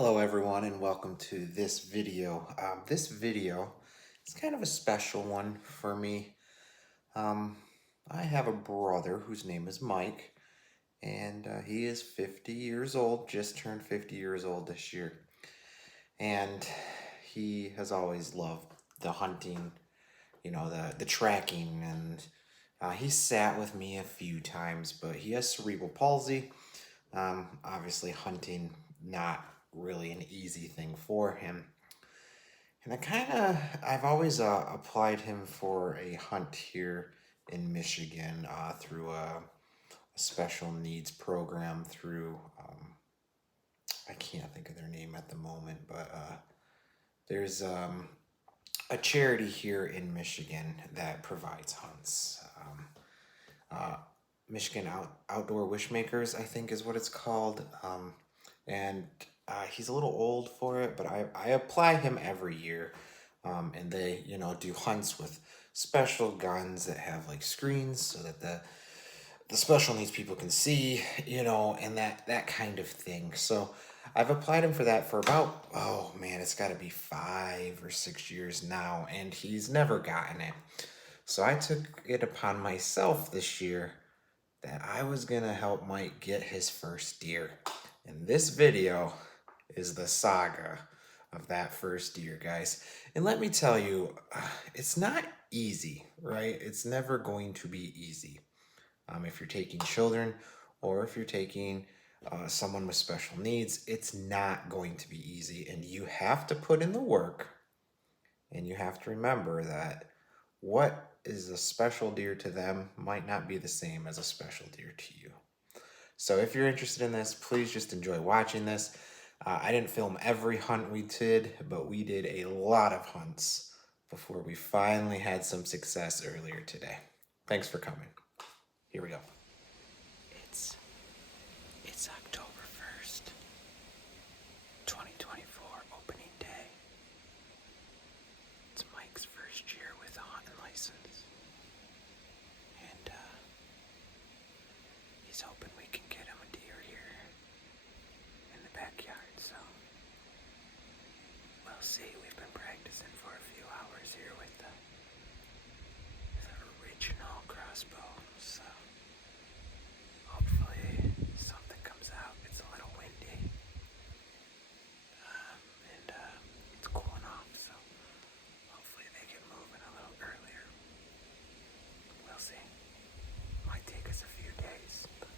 Hello everyone and welcome to this video. This video is kind of a special one for me. Um, I have a brother whose name is Mike, and he is 50 years old, just turned 50 years old this year. And he has always loved the hunting, the tracking, and he sat with me a few times, but he has cerebral palsy. Obviously hunting, not really an easy thing for him. And I've always applied him for a hunt here in Michigan through a special needs program through, I can't think of their name at the moment, but there's a charity here in Michigan that provides hunts. Uh, Michigan Outdoor Wishmakers, I think is what it's called. And he's a little old for it, but I apply him every year. And they, do hunts with special guns that have like screens so that the special needs people can see, and that kind of thing. So I've applied him for that for about, oh man, it's got to be 5 or 6 years now, and he's never gotten it. So I took it upon myself this year that I was gonna help Mike get his first deer. And this video is the saga of that first deer, guys. And let me tell you, it's not easy, right? It's never going to be easy. If you're taking children or if you're taking someone with special needs, it's not going to be easy. And you have to put in the work, and you have to remember that what is a special deer to them might not be the same as a special deer to you. So if you're interested in this, please just enjoy watching this. I didn't film every hunt we did, but we did a lot of hunts before we finally had some success earlier today. Thanks for coming. Here we go. It's October 1st, 2024, opening day. It's Mike's first year with a hunting license. And he's hoping we can get him a deer here in the backyard, so we'll see. We've been practicing for a few hours here with the original crossbow, so hopefully something comes out. It's a little windy, and it's cooling off, so hopefully they get moving a little earlier. We'll see. Might take us a few days, but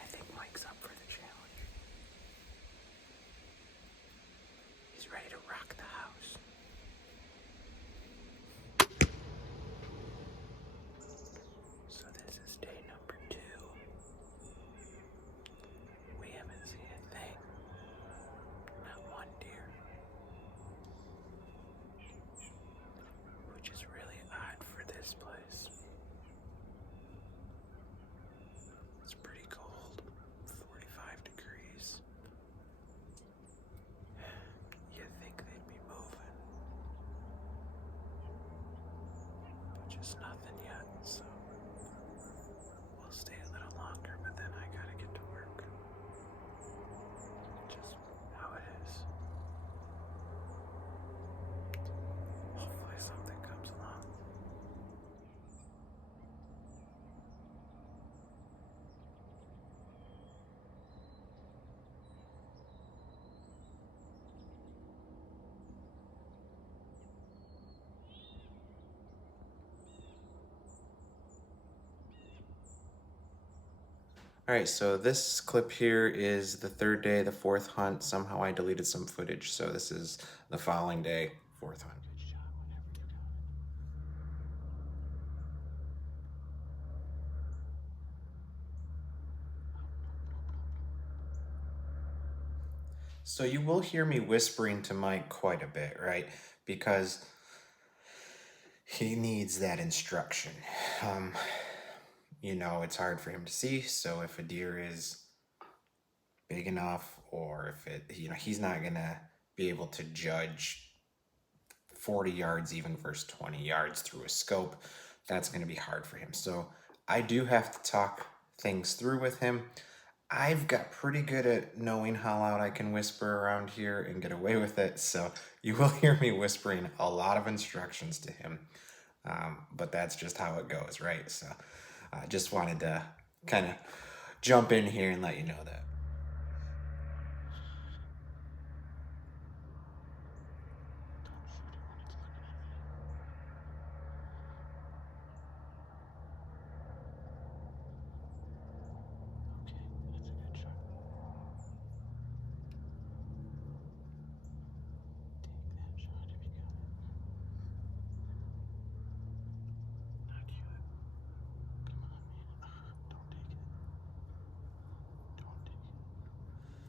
I think Mike's up for the challenge. He's ready to rock the house. So this is day number 2. We haven't seen a thing. Not one deer. Which is really odd for this place. It's pretty cold, 45 degrees. You'd think they'd be moving, but just nothing yet, so we'll stay a little longer, but then I gotta get to work. Just how it is. Hopefully something comes along. All right, so this clip here is the 3rd day, the 4th hunt. Somehow I deleted some footage, so this is the following day, 4th hunt. So you will hear me whispering to Mike quite a bit, right? Because he needs that instruction. It's hard for him to see, so if a deer is big enough, or if he's not gonna be able to judge 40 yards even versus 20 yards through a scope, that's gonna be hard for him. So I do have to talk things through with him. I've got pretty good at knowing how loud I can whisper around here and get away with it, so you will hear me whispering a lot of instructions to him. But that's just how it goes, right? So I just wanted to kind of jump in here and let you know that.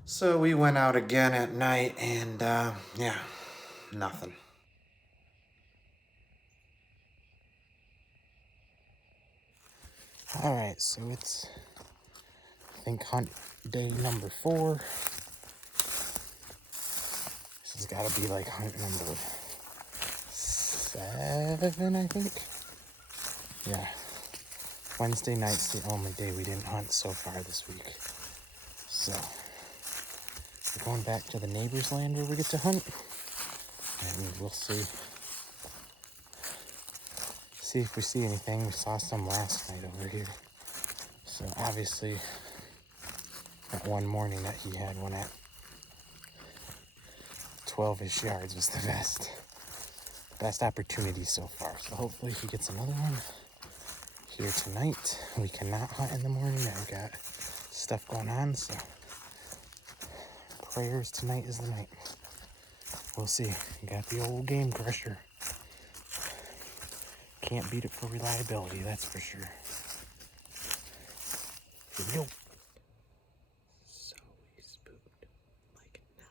So we went out again at night and yeah, nothing. All right, so it's, I think, hunt day number 4. This has got to be like hunt number 7, I think. Yeah. Wednesday night's the only day we didn't hunt so far this week. So we're going back to the neighbor's land where we get to hunt, and we'll see if we see anything. We saw some last night over here. So obviously that one morning that he had one at 12-ish yards was the best opportunity so far. So hopefully he gets another one here tonight. We cannot hunt in the morning. I've got stuff going on, so prayers tonight is the night. We'll see. Got the old game crusher. Can't beat it for reliability, that's for sure. Here we go. So we spooked like 9.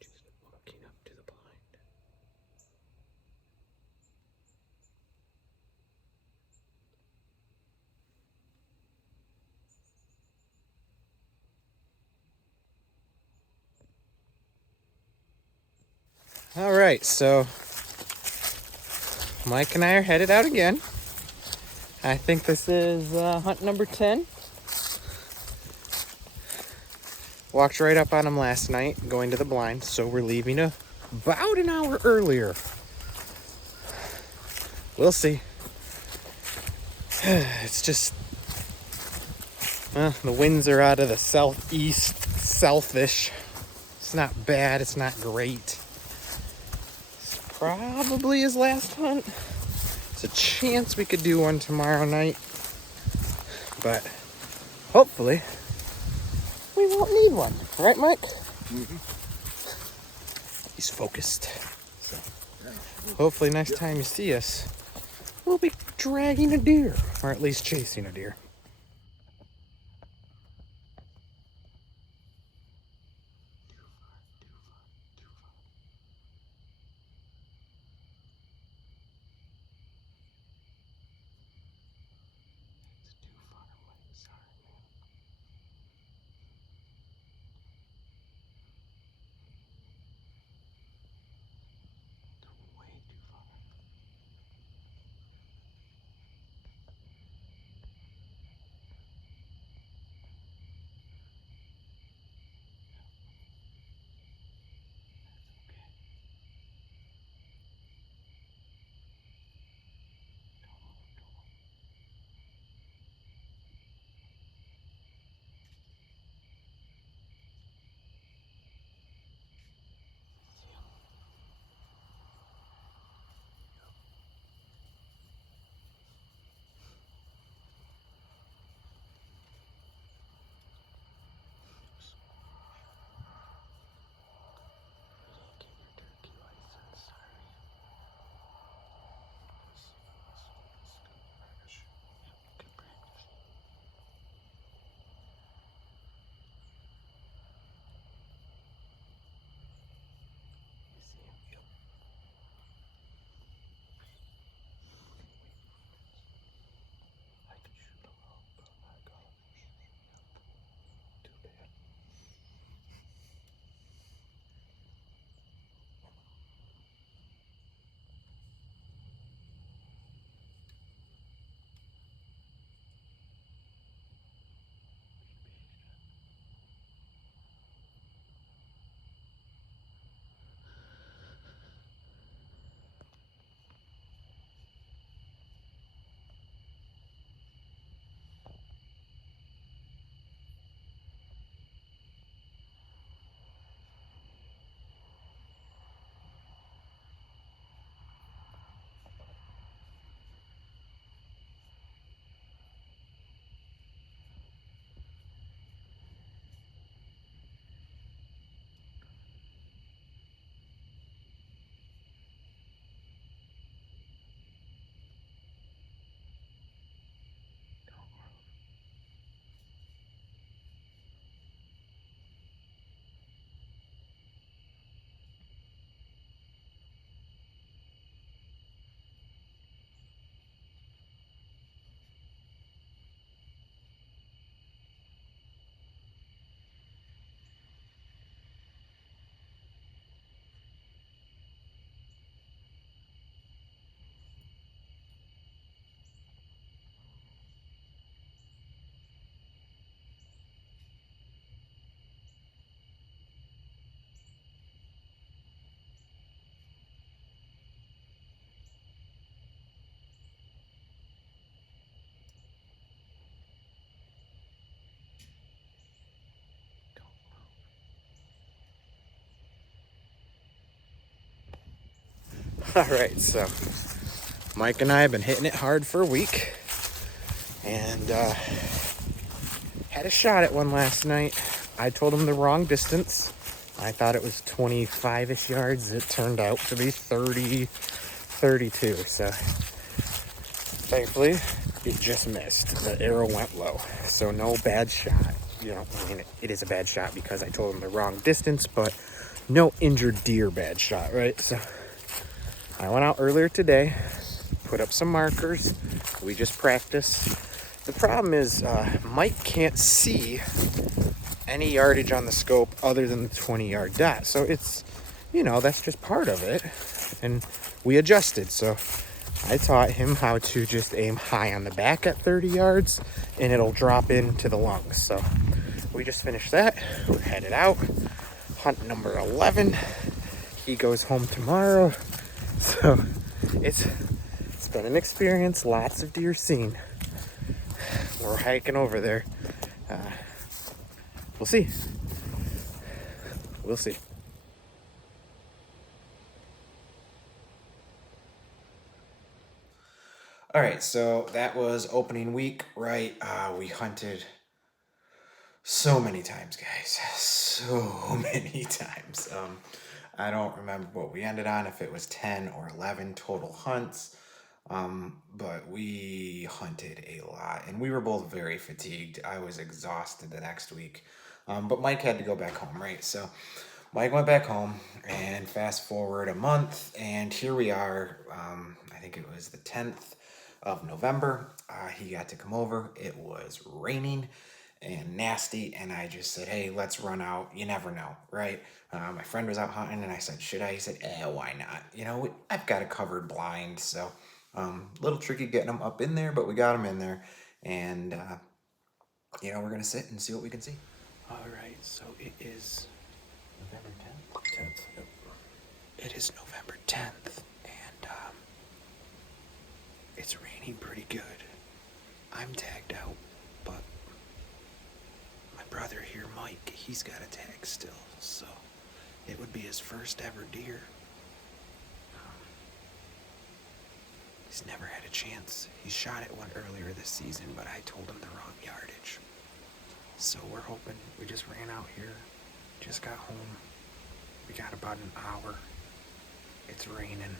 Just walking up to the blind. All right, so Mike and I are headed out again. I think this is hunt number 10. Walked right up on him last night, going to the blind, so we're leaving about an hour earlier. We'll see. It's just, the winds are out of the southeast, southish. It's not bad, it's not great. It's probably his last hunt. There's a chance we could do one tomorrow night, but hopefully we won't need one. Right, Mike? Mm-hmm. He's focused. So hopefully next time you see us, we'll be dragging a deer, or at least chasing a deer. All right, so Mike and I have been hitting it hard for a week, and had a shot at one last night. I told him the wrong distance. I thought it was 25-ish yards. It turned out to be 30, 32. So thankfully, it just missed. The arrow went low. So no bad shot. You know, I mean, it is a bad shot because I told him the wrong distance, but no injured deer bad shot, right? So I went out earlier today, put up some markers. We just practiced. The problem is Mike can't see any yardage on the scope other than the 20-yard dot. So it's, you know, that's just part of it. And we adjusted. So I taught him how to just aim high on the back at 30 yards and it'll drop into the lungs. So we just finished that. We're headed out. Hunt number 11. He goes home tomorrow. So it's been an experience. Lots of deer seen. We're hiking over there. We'll see. We'll see. All right, so that was opening week, right? We hunted so many times, guys. So many times. I don't remember what we ended on, if it was 10 or 11 total hunts. But we hunted a lot, and we were both very fatigued. I was exhausted the next week. But Mike had to go back home, right? So Mike went back home, and fast forward a month, and here we are. I think it was the 10th of November. He got to come over. It was raining and nasty, and I just said, hey, let's run out. You never know, right? My friend was out hunting, and I said, should I? He said, why not? You know, I've got a covered blind, so a little tricky getting them up in there, but we got them in there, and you know, we're gonna sit and see what we can see. All right, so it is November 10th. Yep. It is November 10th, and it's raining pretty good. I'm tagged out, but my brother here, Mike, he's got a tag still, so it would be his first ever deer. He's never had a chance. He shot at one earlier this season, but I told him the wrong yardage. So we're hoping. We just ran out here, just got home. We got about an hour. It's raining,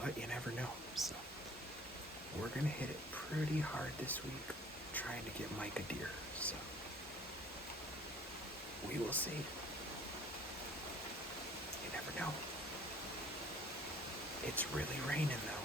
but you never know. So we're gonna hit it pretty hard this week, trying to get Mike a deer. So we will see. You never know. It's really raining though.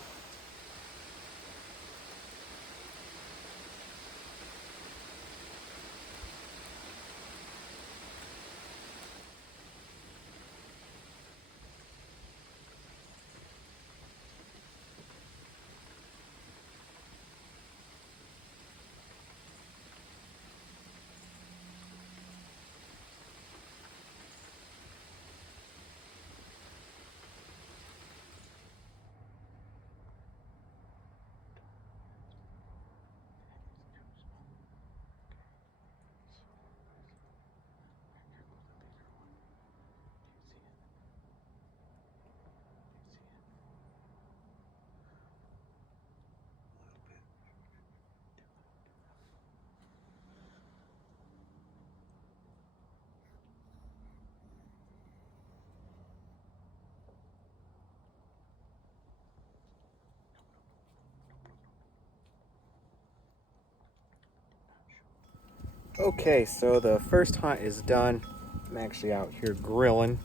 Okay, so the first hunt is done. I'm actually out here grilling.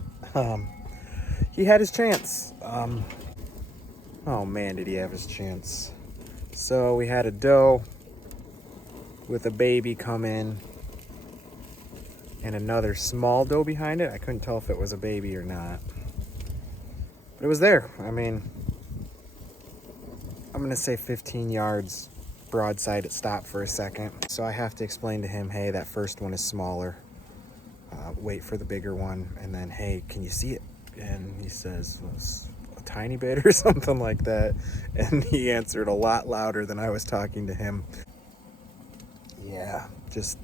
He had his chance. Oh man, did he have his chance. So we had a doe with a baby come in and another small doe behind it. I couldn't tell if it was a baby or not, but it was there. I mean, I'm gonna say 15 yards broadside. It stopped for a second, so I have to explain to him, hey, that first one is smaller, wait for the bigger one, and then, hey, can you see it? And he says, well, a tiny bit or something like that, and he answered a lot louder than I was talking to him. Yeah, just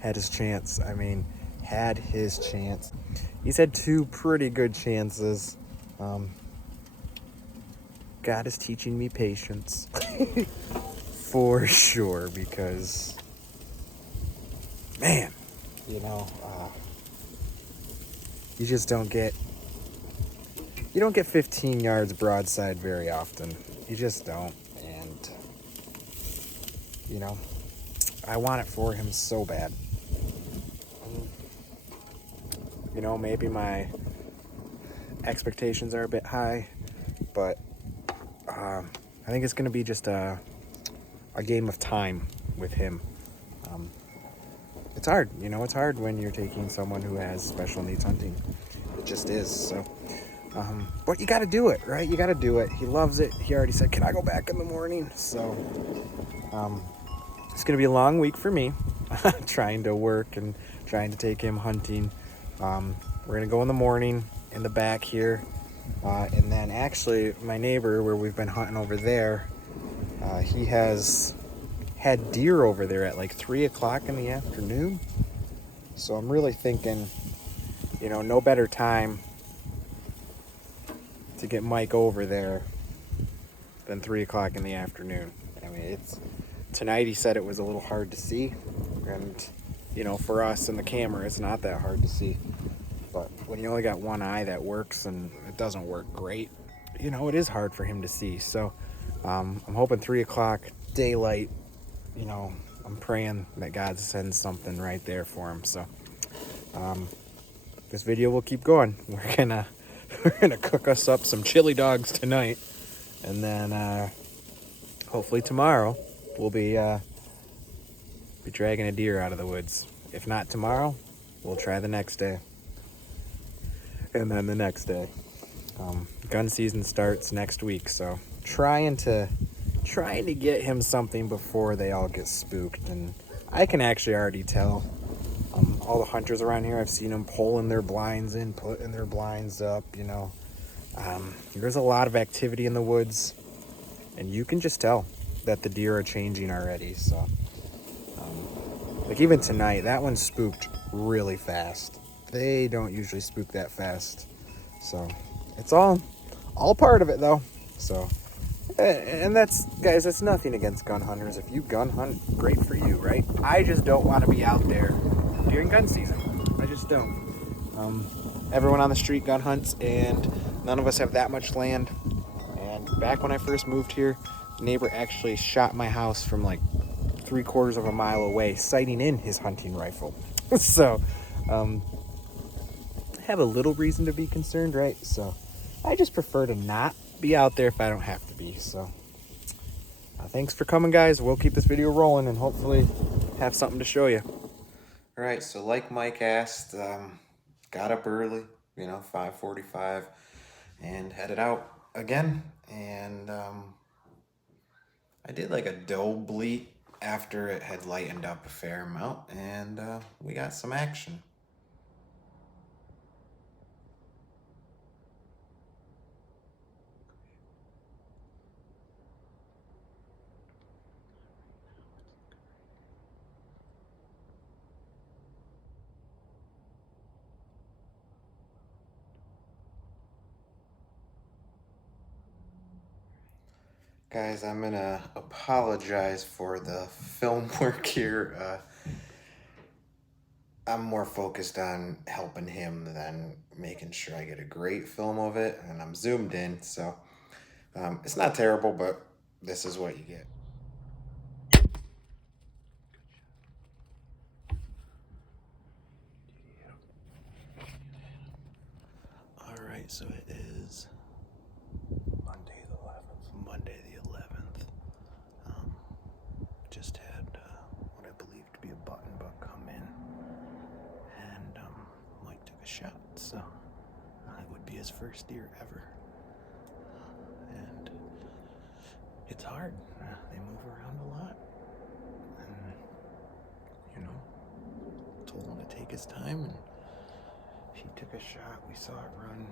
had his chance. I mean, had his chance. He's had two pretty good chances. God is teaching me patience. For sure, because, man, you know, you just don't get 15 yards broadside very often. You just don't. And, you know, I want it for him so bad. You know, maybe my expectations are a bit high, but I think it's going to be just a game of time with him. It's hard, you know, it's hard when you're taking someone who has special needs hunting. It just is. So, but you got to do it, right? You got to do it. He loves it. He already said, "Can I go back in the morning?" So, it's going to be a long week for me, trying to work and trying to take him hunting. We're going to go in the morning in the back here. And then actually my neighbor, where we've been hunting over there, he has had deer over there at like 3 o'clock in the afternoon. So I'm really thinking, you know, no better time to get Mike over there than 3 o'clock in the afternoon. I mean, tonight he said it was a little hard to see, and you know, for us in the camera it's not that hard to see, but when you only got one eye that works and it doesn't work great, you know, it is hard for him to see. So I'm hoping 3 o'clock daylight, you know, I'm praying that God sends something right there for him. So this video will keep going. We're gonna cook us up some chili dogs tonight, and then hopefully tomorrow we'll be dragging a deer out of the woods. If not tomorrow, we'll try the next day, and then the next day. Gun season starts next week, so trying to get him something before they all get spooked. And I can actually already tell all the hunters around here. I've seen them pulling their blinds in, putting their blinds up. You know, there's a lot of activity in the woods, and you can just tell that the deer are changing already. So like even tonight, that one spooked really fast. They don't usually spook that fast. So it's all part of it though. So, and that's, guys, that's nothing against gun hunters. If you gun hunt, great for you, right? I just don't want to be out there during gun season. I just don't. Everyone on the street gun hunts, and none of us have that much land. And back when I first moved here, the neighbor actually shot my house from like 3/4 of a mile away, sighting in his hunting rifle. So, I have a little reason to be concerned, right? So, I just prefer to not be out there if I don't have to be. So, thanks for coming, guys. We'll keep this video rolling and hopefully have something to show you. All right, so like Mike asked, got up early, you know, 5:45, and headed out again. And I did like a doe bleat after it had lightened up a fair amount, and we got some action. Guys, I'm gonna apologize for the film work here. I'm more focused on helping him than making sure I get a great film of it, and I'm zoomed in, so it's not terrible, but this is what you get. All right, so it is Monday the 11th. Just had what I believe to be a button buck come in, and Mike took a shot, so it would be his first deer ever. And it's hard. They move around a lot, and you know, told him to take his time, and he took a shot. We saw it run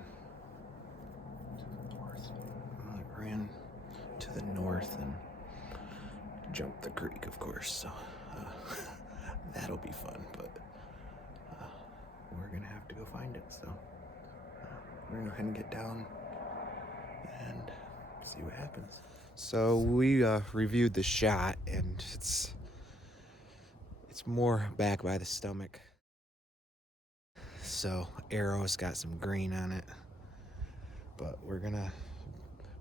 to the north. It ran to the north and jumped the creek, of course, so that'll be fun, but we're gonna have to go find it. So we're gonna go ahead and get down and See what happens. So we reviewed the shot, and it's more back by the stomach. So arrow's got some green on it, but we're gonna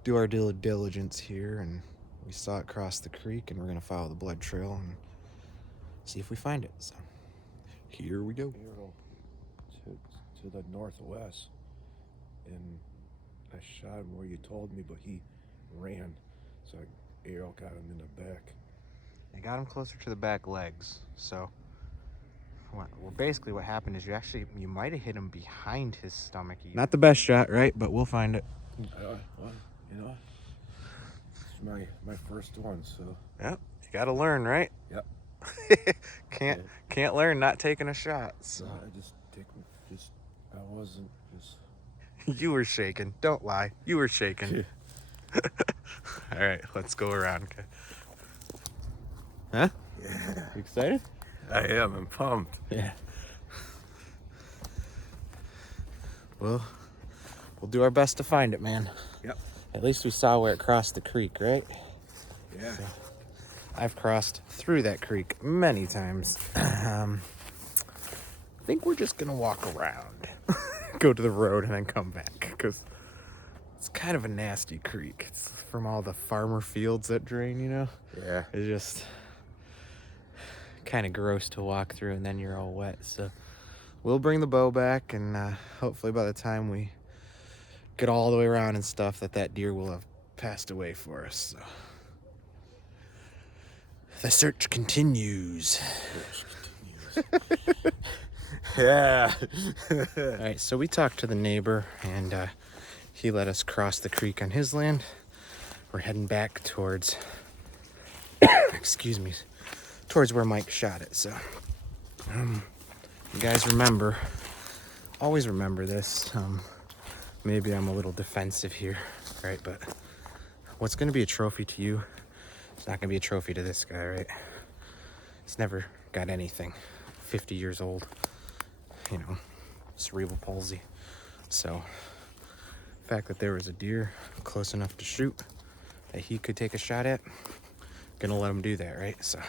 do our due diligence here, and we saw it cross the creek, and we're gonna follow the blood trail and see if we find it. So here we go. Arrow to the northwest, and I shot him where you told me, but he ran, so arrow got him in the back. I got him closer to the back legs. So well, basically what happened is you might have hit him behind his stomach. Not the best shot, right? But we'll find it. Well, you know, it's my first one, so. Yep, you gotta learn, right? Yep. Can't learn not taking a shot. So I wasn't just. You were shaking. Don't lie. You were shaking. All right, let's go around. Okay. Huh? Yeah. You excited? I am. I'm pumped. Yeah. Well, we'll do our best to find it, man. Yep. At least we saw where it crossed the creek, right? Yeah. So, I've crossed through that creek many times. I think we're just gonna walk around, go to the road, and then come back, because it's kind of a nasty creek. It's from all the farmer fields that drain, you know? Yeah. It's just kind of gross to walk through, and then you're all wet. So we'll bring the bow back, and hopefully by the time we get all the way around and stuff, that deer will have passed away for us. So the search continues. Yeah. All right, so we talked to the neighbor, and he let us cross the creek on his land. We're heading back towards, excuse me, towards where Mike shot it. So, you guys always remember this. Maybe I'm a little defensive here, right? But what's going to be a trophy to you, it's not going to be a trophy to this guy, right? He's never got anything. 50 years old, you know, cerebral palsy. So the fact that there was a deer close enough to shoot that he could take a shot at, gonna let him do that, right? So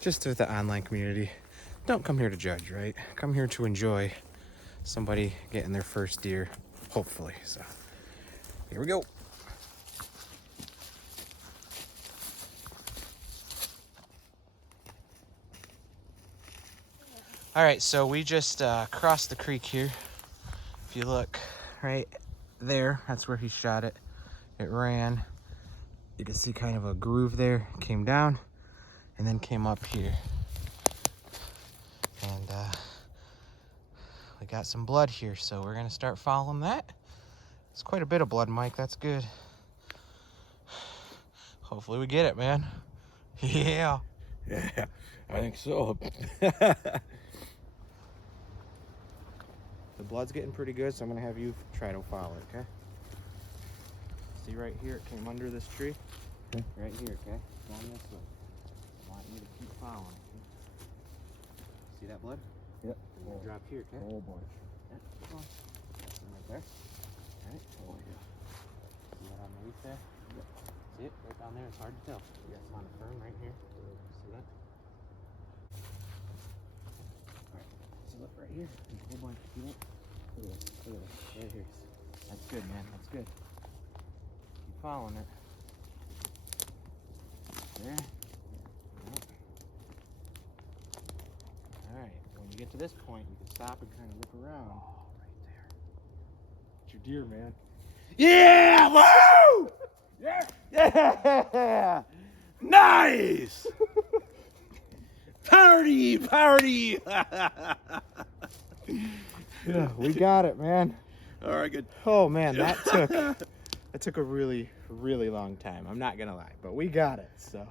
just to the online community, don't come here to judge, right? Come here to enjoy somebody getting their first deer, hopefully. So here we go. All right, so we just crossed the creek here. If you look right there, that's where he shot it. It ran. You can see kind of a groove there. Came down and then came up here. And we got some blood here, so we're gonna start following that. It's quite a bit of blood, Mike. That's good. Hopefully we get it, man. Yeah. Yeah, I think so. The blood's getting pretty good, so I'm gonna have you try to follow it, okay? See right here, it came under this tree. Okay. Right here, okay? Going this way. I want you to keep following it. Okay? See that blood? Yep. Drop here, okay? Oh boy. Yeah, come on. That's it right there. All right. Oh yeah. See that on the leaf there? Yep. See it? Right down there, it's hard to tell. Yeah. It's on a fern right here. See that? Alright. So look right here. There's a whole bunch. See that? Look at this. Look at this. Right here. That's good, man. That's good. Keep following it. There. Alright. When you get to this point, you can stop and kind of look around. Oh, right there. It's your deer, man. Yeah! Woo! Yeah! Yeah! Nice! Party! Party! Yeah, we got it, man. All right, good. Oh man, that took a really, really long time. I'm not gonna lie, but we got it. So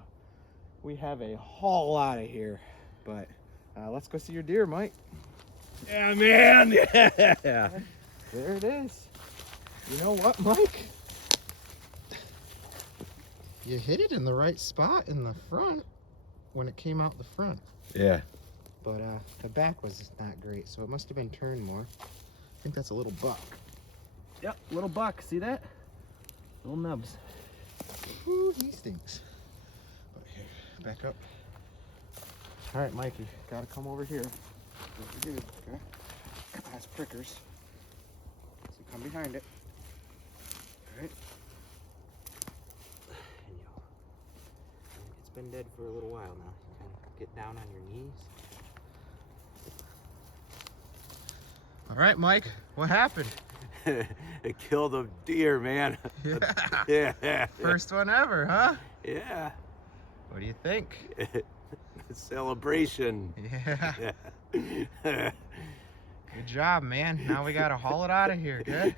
we have a haul out of here. But let's go see your deer, Mike. Yeah, man. Yeah. There it is. You know what, Mike? You hit it in the right spot in the front when it came out the front. Yeah. But the back was not great, so it must have been turned more. I think that's a little buck. Yep, little buck. See that? Little nubs. Ooh, he stinks. But here, back up. All right, Mikey, gotta come over here. What we do, okay? That's prickers. So come behind it. All right. And it's been dead for a little while now. You kind of get down on your knees. All right, Mike, what happened? It killed a deer, man. Yeah. Yeah. First one ever, huh? Yeah. What do you think? Celebration. Yeah. Good job, man. Now we gotta haul it out of here, good?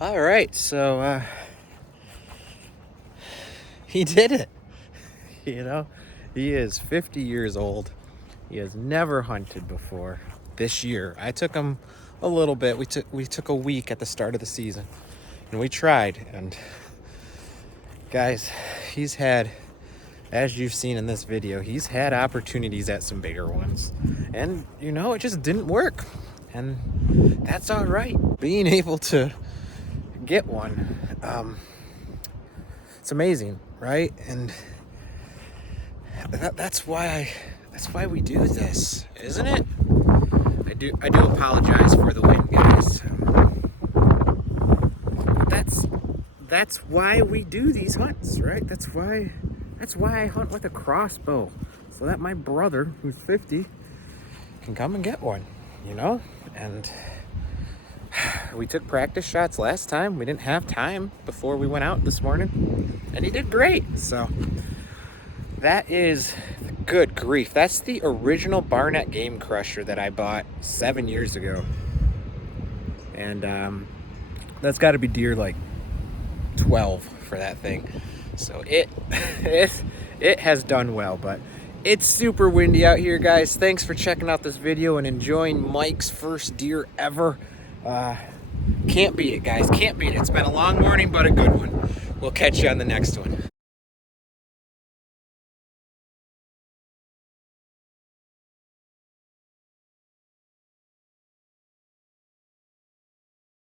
All right, so he did it. You know, he is 50 years old. He has never hunted before. This year, I took him a little bit. We took a week at the start of the season, and we tried. And guys, he's had, as you've seen in this video, he's had opportunities at some bigger ones, and you know, it just didn't work. And that's all right. Being able to get one, it's amazing, right? And that's why we do this, isn't it? I do apologize for the wind, guys. That's why we do these hunts, right? That's why I hunt with a crossbow, so that my brother, who's 50, can come and get one, you know? And we took practice shots last time. We didn't have time before we went out this morning, and he did great. So that is, good grief, that's the original Barnett Game Crusher that I bought 7 years ago. And that's got to be deer like 12 for that thing. So it has done well, but it's super windy out here, guys. Thanks for checking out this video and enjoying Mike's first deer ever. Can't beat it, guys. Can't beat it. It's been a long morning, but a good one. We'll catch you on the next one.